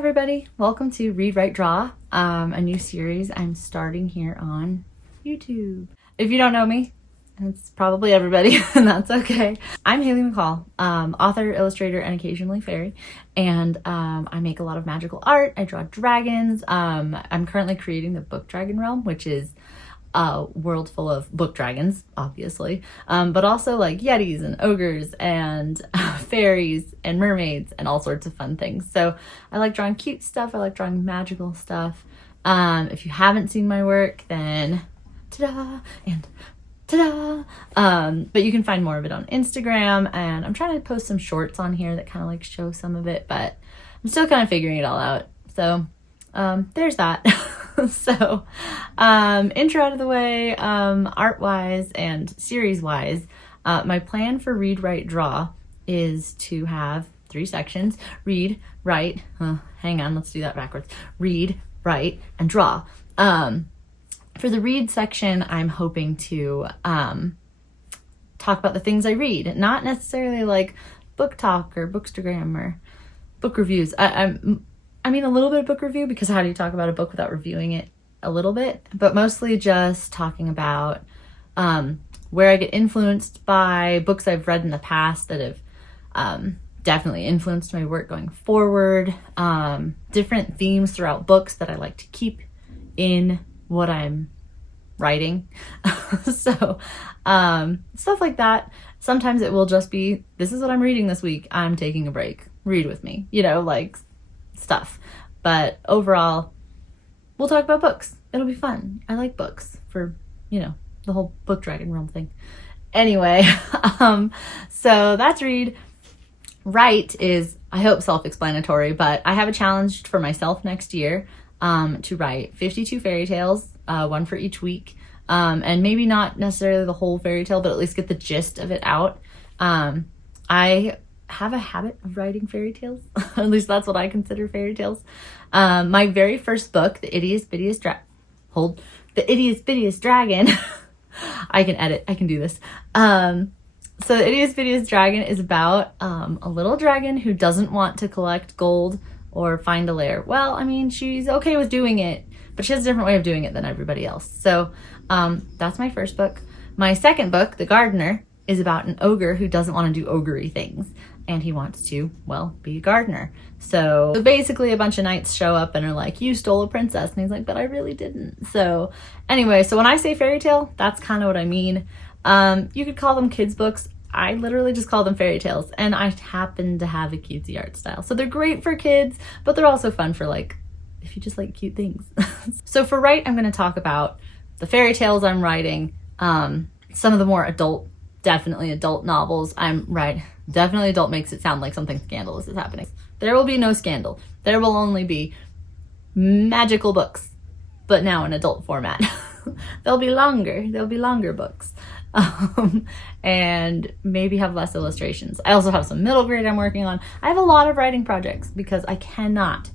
everybody, welcome to Read, Write, Draw, a new series I'm starting here on YouTube. If you don't know me, it's probably everybody, and that's okay. I'm Hailey McCall, author, illustrator, and occasionally fairy, and I make a lot of magical art. I draw dragons. I'm currently creating the Book Dragon realm, which is a world full of book dragons, obviously, but also like yetis and ogres and fairies and mermaids and all sorts of fun things. So I like drawing cute stuff. I like drawing magical stuff. If you haven't seen my work, then ta-da and ta-da! But you can find more of it on Instagram, and I'm trying to post some shorts on here that kind of like show some of it, but I'm still kind of figuring it all out. So there's that. So intro out of the way, art-wise and series-wise, my plan for Read, Write, Draw is to have 3 sections: read, write, hang on, let's do that backwards. Read, write, and draw. For the read section, I'm hoping to talk about the things I read, not necessarily like book talk or bookstagram or book reviews. I mean a little bit of book review, because how do you talk about a book without reviewing it a little bit? But mostly just talking about where I get influenced by books I've read in the past that have definitely influenced my work going forward, different themes throughout books that I like to keep in what I'm writing. So stuff like that. Sometimes it will just be, this is what I'm reading this week, I'm taking a break, read with me, like stuff. But overall, we'll talk about books. It'll be fun. I like books for, the whole Book Dragon realm thing. Anyway, so that's read. Write is, I hope, self-explanatory, but I have a challenge for myself next year to write 52 fairy tales, one for each week, and maybe not necessarily the whole fairy tale, but at least get the gist of it out. I have a habit of writing fairy tales. At least that's what I consider fairy tales. My very first book, The Ittiest Bittiest Dragon. I can edit. I can do this. So The Ittiest Bittiest Dragon is about a little dragon who doesn't want to collect gold or find a lair. Well, I mean, she's okay with doing it, but she has a different way of doing it than everybody else. So that's my first book. My second book, The Gardener, is about an ogre who doesn't want to do ogre-y things, and he wants to, well, be a gardener. So basically a bunch of knights show up and are like, you stole a princess. And he's like, but I really didn't. So anyway, so when I say fairy tale, that's kind of what I mean. You could call them kids' books. I literally just call them fairy tales, and I happen to have a cutesy art style. So they're great for kids, but they're also fun for if you just like cute things. So for write, I'm going to talk about the fairy tales I'm writing, some of the more definitely adult novels I'm writing. Definitely adult makes it sound like something scandalous is happening. There will be no scandal. There will only be magical books, but now in adult format. They'll be longer books. And maybe have less illustrations. I also have some middle grade I'm working on. I have a lot of writing projects because I cannot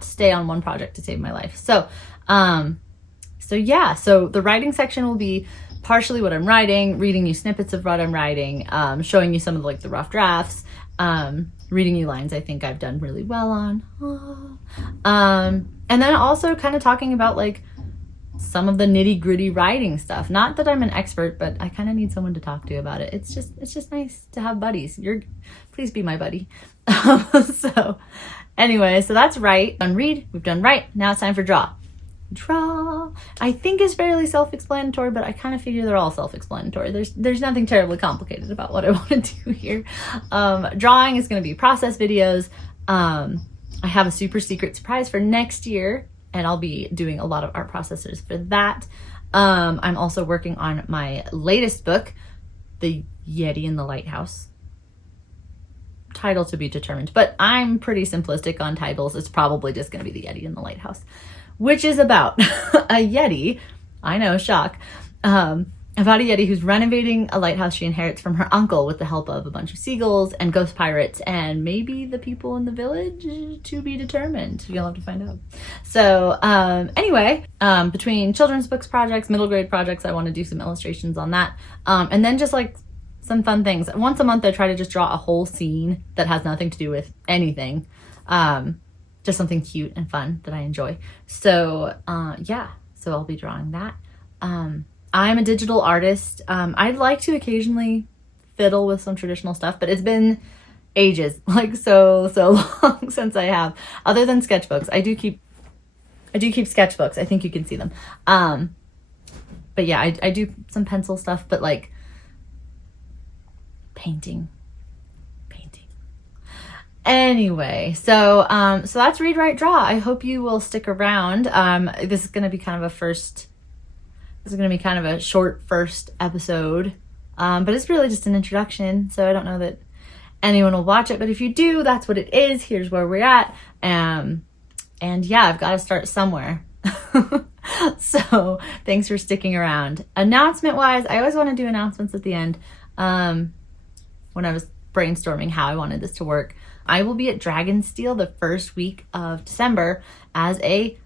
stay on one project to save my life. So yeah, so the writing section will be partially what I'm writing, reading you snippets of what I'm writing, showing you some of the rough drafts, reading you lines I think I've done really well on. And then also kind of talking about some of the nitty gritty writing stuff. Not that I'm an expert, but I kind of need someone to talk to about it. It's just nice to have buddies. Please be my buddy. So anyway, so that's write. Done read, we've done write. Now it's time for draw. Draw, I think, is fairly self-explanatory, but I kind of figure they're all self-explanatory. There's nothing terribly complicated about what I want to do here. Drawing is going to be process videos. I have a super secret surprise for next year, and I'll be doing a lot of art processors for that. I'm also working on my latest book, The Yeti in the Lighthouse. Title to be determined, but I'm pretty simplistic on titles. It's probably just going to be The Yeti in the Lighthouse, which is about a yeti, I know, shock, about a yeti who's renovating a lighthouse she inherits from her uncle with the help of a bunch of seagulls and ghost pirates and maybe the people in the village, to be determined. You'll have to find out. So anyway, between children's books projects, middle grade projects, I want to do some illustrations on that. And then just some fun things. Once a month I try to just draw a whole scene that has nothing to do with anything. Just something cute and fun that I enjoy. So yeah, so I'll be drawing that. I'm a digital artist. I'd like to occasionally fiddle with some traditional stuff, but it's been ages, like so long since I have, other than sketchbooks. I do keep sketchbooks. I think you can see them. But yeah, I do some pencil stuff, but like painting. Anyway, so that's Read, Write, Draw. I hope you will stick around. This is going to be kind of a short first episode. But it's really just an introduction, so I don't know that anyone will watch it, but if you do, that's what it is. Here's where we're at. And yeah, I've got to start somewhere. So thanks for sticking around. Announcement wise, I always want to do announcements at the end. When I was brainstorming how I wanted this to work, I will be at Dragonsteel the first week of December as a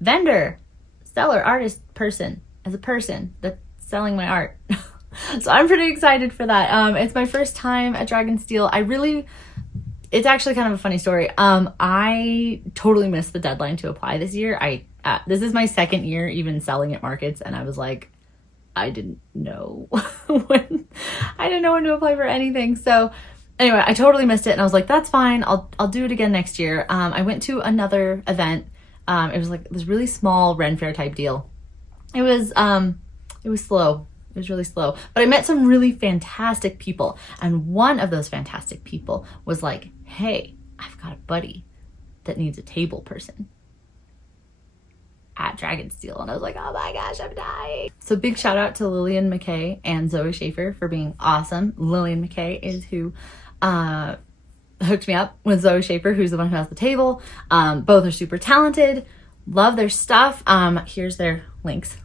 vendor, seller, artist person, as a person that's selling my art. So I'm pretty excited for that. It's my first time at Dragonsteel. It's actually kind of a funny story. I totally missed the deadline to apply this year. This is my second year even selling at markets, and I was like, I didn't know when to apply for anything. So anyway, I totally missed it, and I was like, that's fine. I'll do it again next year. I went to another event. It was like this really small Ren Fair type deal. It was slow. It was really slow, but I met some really fantastic people. And one of those fantastic people was like, hey, I've got a buddy that needs a table person at Dragonsteel. And I was like, oh my gosh, I'm dying. So big shout out to Lillian McKay and Zoe Schaefer for being awesome. Lillian McKay is who hooked me up with Zoe Schaefer, who's the one who has the table. Both are super talented. Love their stuff. Here's their links.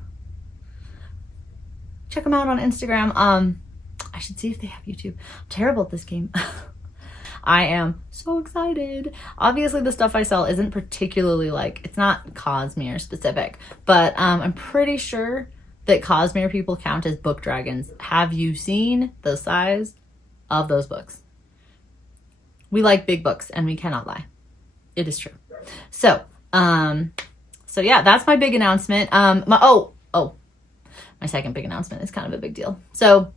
Check them out on Instagram. I should see if they have YouTube. I'm terrible at this game. I am so excited. Obviously the stuff I sell isn't particularly it's not Cosmere specific, but I'm pretty sure that Cosmere people count as book dragons. Have you seen the size of those books? We like big books and we cannot lie. It is true. So yeah, that's my big announcement. My second big announcement is kind of a big deal. So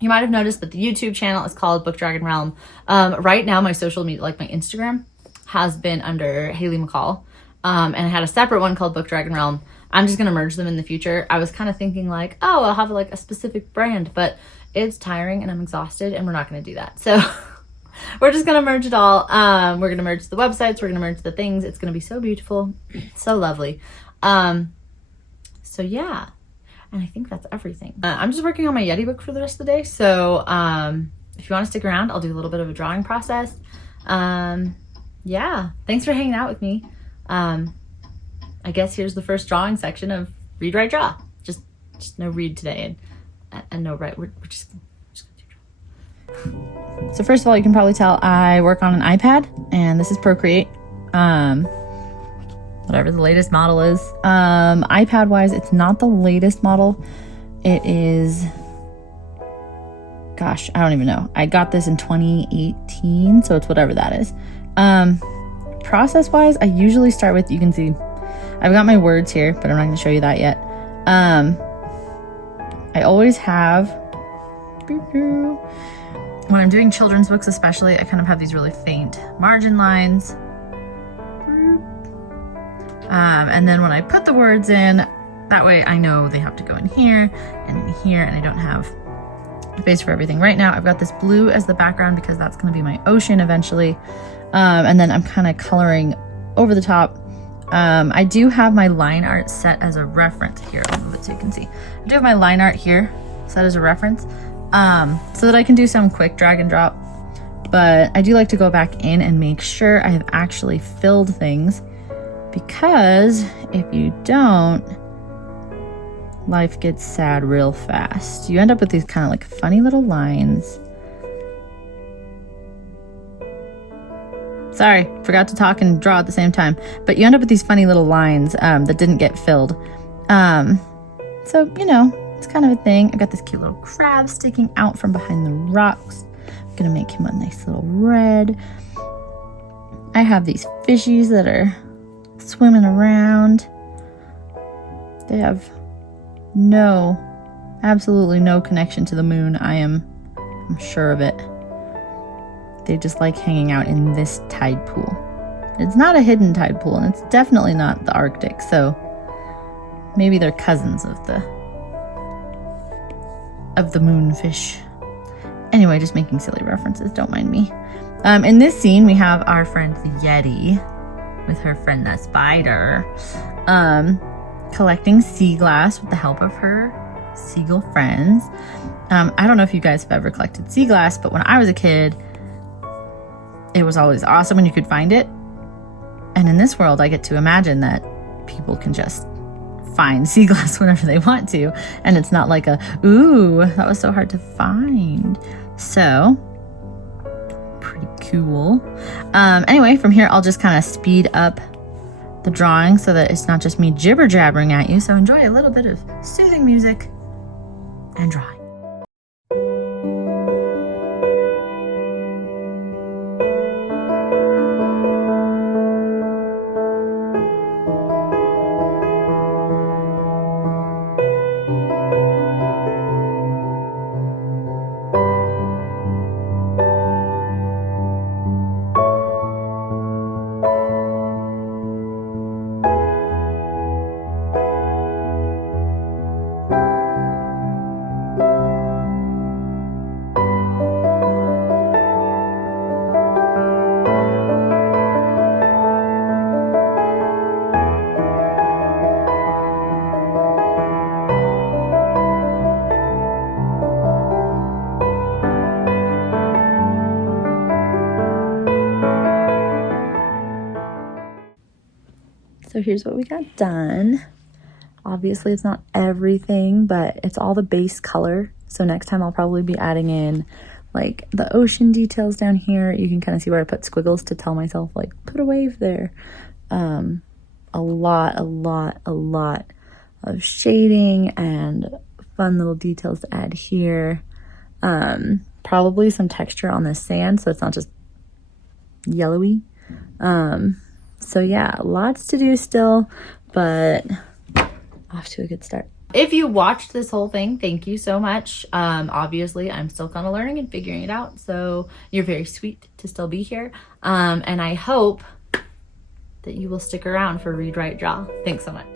you might have noticed that the YouTube channel is called Book Dragon Realm. Right now, my social media, like my Instagram, has been under Hailey McCall. And I had a separate one called Book Dragon Realm. I'm just going to merge them in the future. I was kind of thinking I'll have a specific brand, but it's tiring and I'm exhausted and we're not going to do that. So we're just going to merge it all. We're going to merge the websites. We're going to merge the things. It's going to be so beautiful. So lovely. So yeah. And I think that's everything. I'm just working on my Yeti book for the rest of the day. So if you want to stick around, I'll do a little bit of a drawing process. Yeah, thanks for hanging out with me. I guess here's the first drawing section of Read, Write, Draw. Just no read today and no write. We're just gonna do draw. So first of all, you can probably tell I work on an iPad, and this is Procreate. Whatever the latest model is. iPad wise, it's not the latest model. It is, gosh, I don't even know. I got this in 2018, so it's whatever that is. Process wise, I usually start with, you can see, I've got my words here, but I'm not going to show you that yet. I always have, when I'm doing children's books especially, I kind of have these really faint margin lines. And then when I put the words in, that way I know they have to go in here, and I don't have space for everything. Right now I've got this blue as the background because that's going to be my ocean eventually. And then I'm kind of coloring over the top. I do have my line art set as a reference. Here, I'll move it so you can see. I do have my line art here set as a reference, so that I can do some quick drag and drop. But I do like to go back in and make sure I have actually filled things, because if you don't, life gets sad real fast. You end up with these kind of funny little lines. Sorry, forgot to talk and draw at the same time. But you end up with these funny little lines that didn't get filled. So, it's kind of a thing. I got this cute little crab sticking out from behind the rocks. I'm gonna make him a nice little red. I have these fishies that are swimming around. They have absolutely no connection to the moon. I'm sure of it. They just like hanging out in this tide pool. It's not a hidden tide pool, and it's definitely not the Arctic, so maybe they're cousins of the moonfish. Anyway, just making silly references, don't mind me. In this scene, we have our friend the Yeti with her friend the spider, collecting sea glass with the help of her seagull friends. I don't know if you guys have ever collected sea glass, but when I was a kid, it was always awesome when you could find it. And in this world, I get to imagine that people can just find sea glass whenever they want to. And it's not like ooh, that was so hard to find. So, pretty cool. Anyway, from here, I'll just kind of speed up the drawing so that it's not just me jibber jabbering at you. So enjoy a little bit of soothing music and drawing. So here's what we got done. Obviously it's not everything, but it's all the base color. So next time I'll probably be adding in like the ocean details down here. You can kind of see where I put squiggles to tell myself like put a wave there. A lot of shading and fun little details to add here. Probably some texture on the sand so it's not just yellowy. So yeah, lots to do still, but off to a good start. If you watched this whole thing, thank you so much. Obviously, I'm still kind of learning and figuring it out, so you're very sweet to still be here. And I hope that you will stick around for Read, Write, Draw. Thanks so much.